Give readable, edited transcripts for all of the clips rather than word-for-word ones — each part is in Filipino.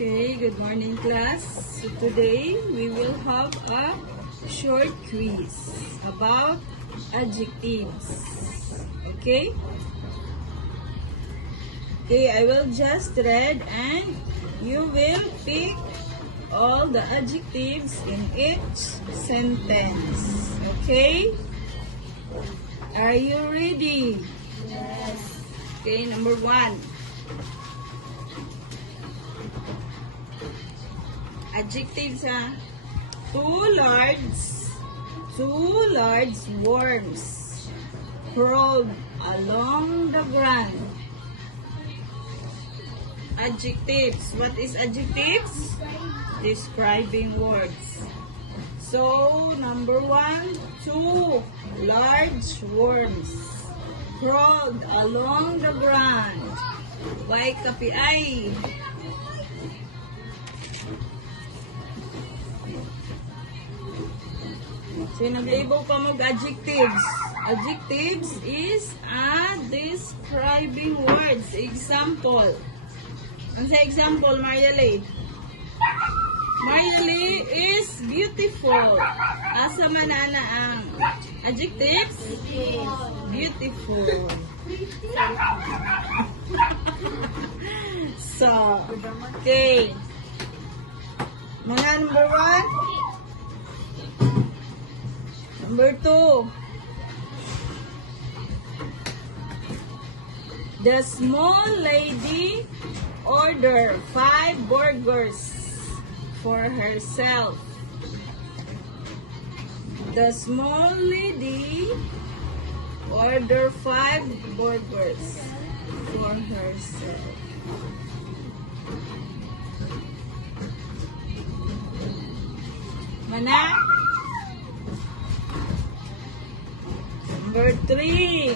Okay, good morning class. So today we will have a short quiz about adjectives. Okay? Okay, I will just read and you will pick all the adjectives in each sentence. Okay? Are you ready? Yes. Okay, number 1. Adjectives ha. Two large worms crawled along the ground. Adjectives. What is adjectives? Describing words. So, number 1, two large worms crawled along the ground. Why kapiay? So, nag-label pa mo adjectives. Adjectives is a describing words. Example. Ang sa example, Marialee? Marialee is beautiful. Asa man ana ang adjectives? Beautiful. So, okay. Mga number 1. Number 2. The small lady ordered 5 burgers for herself. The small lady ordered 5 burgers for herself. Mana? Number 3.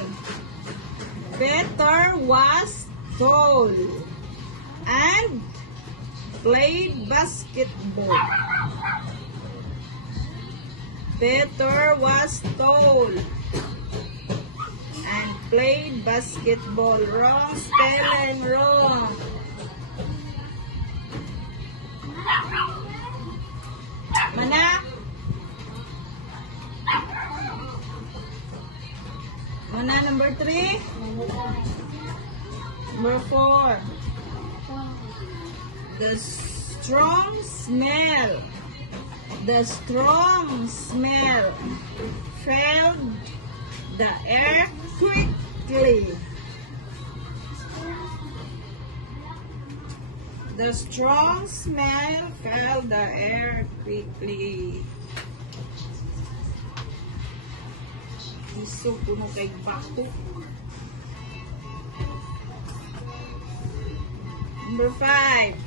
Peter was tall and played basketball. Peter was tall and played basketball. Wrong spelling, wrong. Mana? Mana number 3? Number 4. The strong smell filled the air quickly. The strong smell filled the air quickly. Iso ko mo kay bato. Number 5.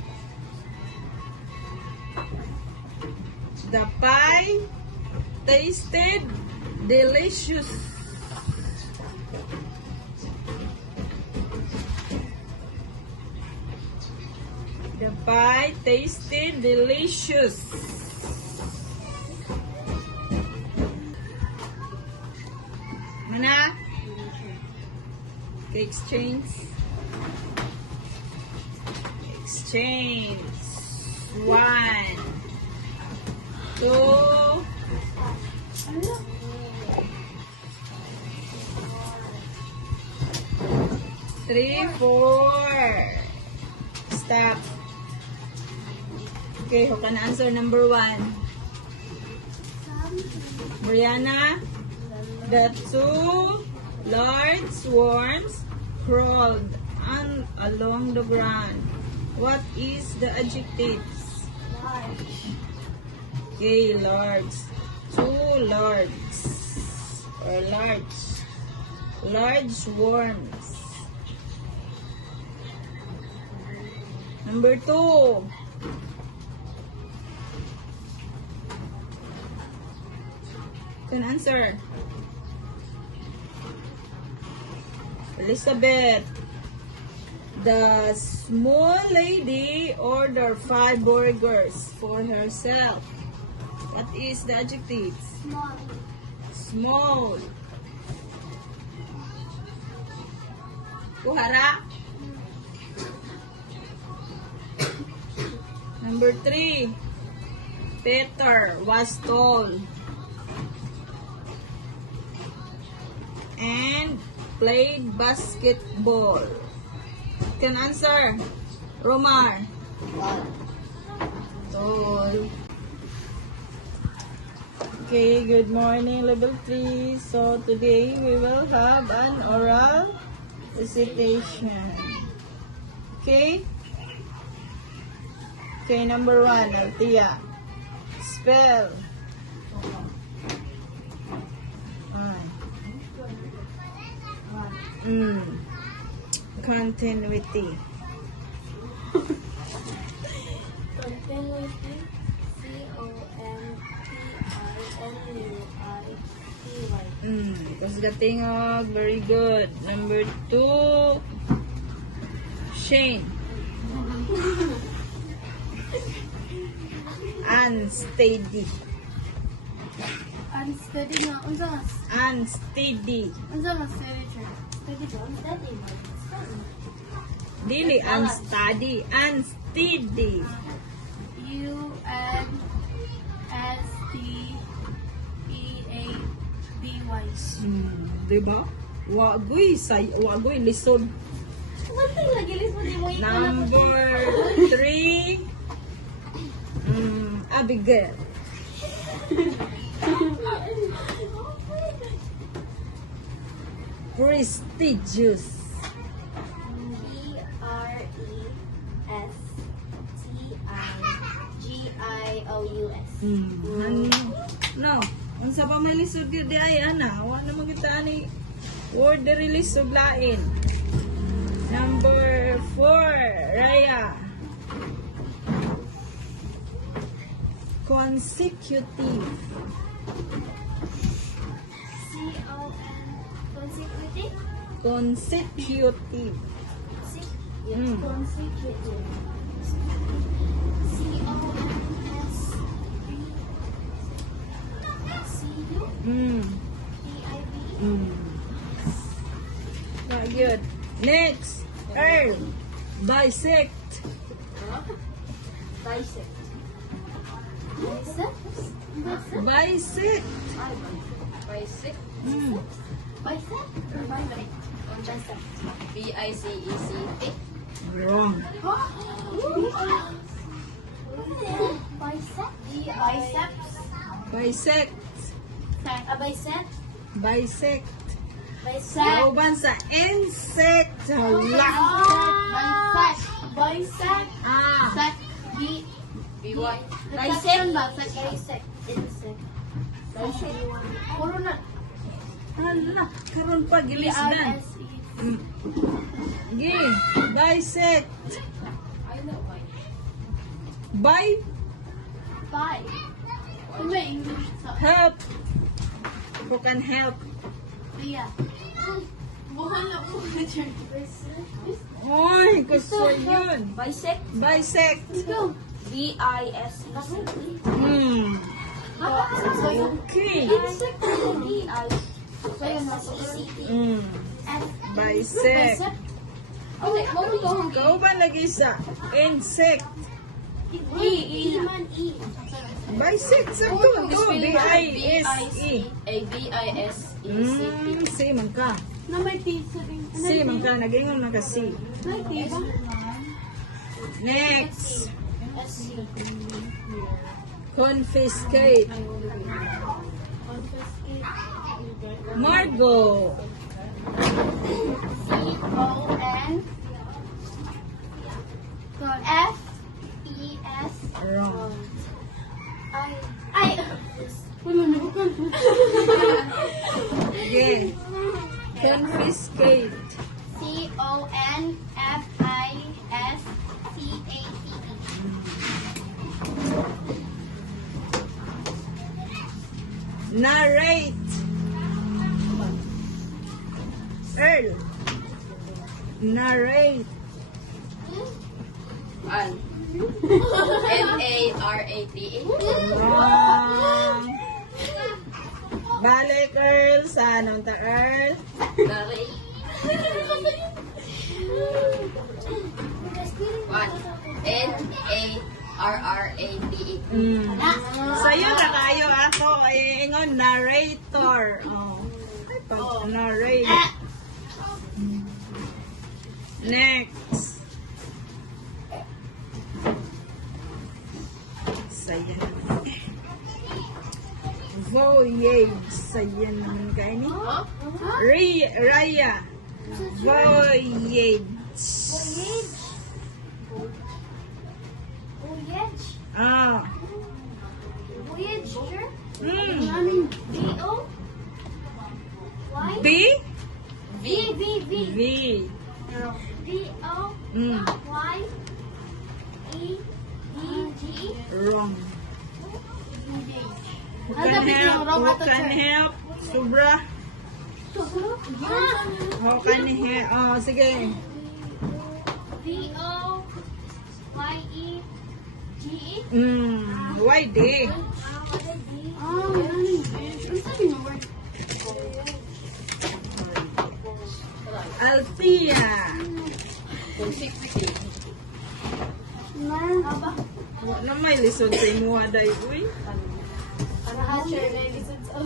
The pie tasted delicious. The pie tasted delicious. Mana? Exchange. 1, 2, 3, 4. Stop. Okay, who can answer number 1? Brianna? The 2 large worms crawled along the ground. What is the adjectives? Large. Okay, large. 2 large. Or large worms. Number 2. Can answer. Elizabeth. The small lady ordered 5 burgers for herself. What is the adjective? Small. Small. Kuhara. Number 3. Peter was tall and played basketball. Can answer. Romar. Tall. Okay, good morning, level 3. So today we will have an oral recitation. Okay? Okay, number 1, Althea. Spell. Continuity. Continuity. Continuity. Tapos gatingog. Very good. Number 2, Shane. Unsteady. Unsteady nga. Unsa mas? Unsteady. Unsa mas steady, sir? Steady ba? Unsteady. Dili unsteady. Unsteady. U-N-S-T-E-A-D-Y. Diba? Wagoy lisod. One thing lagi lisod mo yung Number 3, Abigail. Prestigious. Prestigious. No. Unsa pa may lisod gyud di ay ana, wa na magita ni word diri lisod lain. Number 4, Raya. Consecutive. C-O-N. Consecutive? Consecutive. Consecutive. C-O-N-S-C-U-T-I-V-E. Very good. Next, Earl. Bisect. Bisect. Bisect? Bisect. Bisect. Bisect? Or bisect? Bisect. B-I-C-E-C-T. Wrong. Bisect? Biceps? Bisect. A bisect? Bisect. Bisect. Kauban sa insect. Hala. Bisect. Bisect. Sect. B-Y. Bisect ba? Bisect. Insect. Bisect. Puro na. Hala. Karon pa gilisdan. B-I-S-E. Gi. Bisect. I know why. By. Bye. Ano ba English sa? Help. Who can help? Ria. Buhan na po na dyan. Oy, gusto yun. Bisect. Bisect. Go. B-I-S-E-C. Okay. Insect. B-I-S-E-C-T. Bisect. Okay, mo Ikaw ba nag-isa? Insect. E. Bisect sa to. B-I-S-E. B-I-S-E-C-T. C man ka. Na may T sa ring. C man ka. Nag-ingon na ka C. May T ba? Next. S-C. Confiscate. Confiscate. Margo. C-O-N. F-E-S. Wrong. Ay. Wala na ko kan. Again. Confiscate. C-O-N-F-I-S-C-A-T-E. Narrate. Earl. Narrate. N-A-R-A-T-E. Wrong. Balik, Earl. Sa anong ta, Earl? Narrate. One. N-A R-R-A-T-E. Sa'yo na kayo ako. Ingon, narrator. Oh. Ay, narrate. Next. Saya. Voyage. Saya naman kayo ni. Raya. Voyage. Voyage. Ah. Voyage, sure? B-O? Y? B. V, V, V. V. V-O? Mm. Y? E? E, G? Wrong. Who Ano can sabi niyo? help? Wrong Who ato, can sir. help? Sobra. Who can help? Oh, sige. V-O? Y-E? G-E? Why D? Oh, yan. Ang sabi mo, word? Althea. Aba. Wala na may lisod sa imuha, day. Uy. Para ka, sure, na lisod sa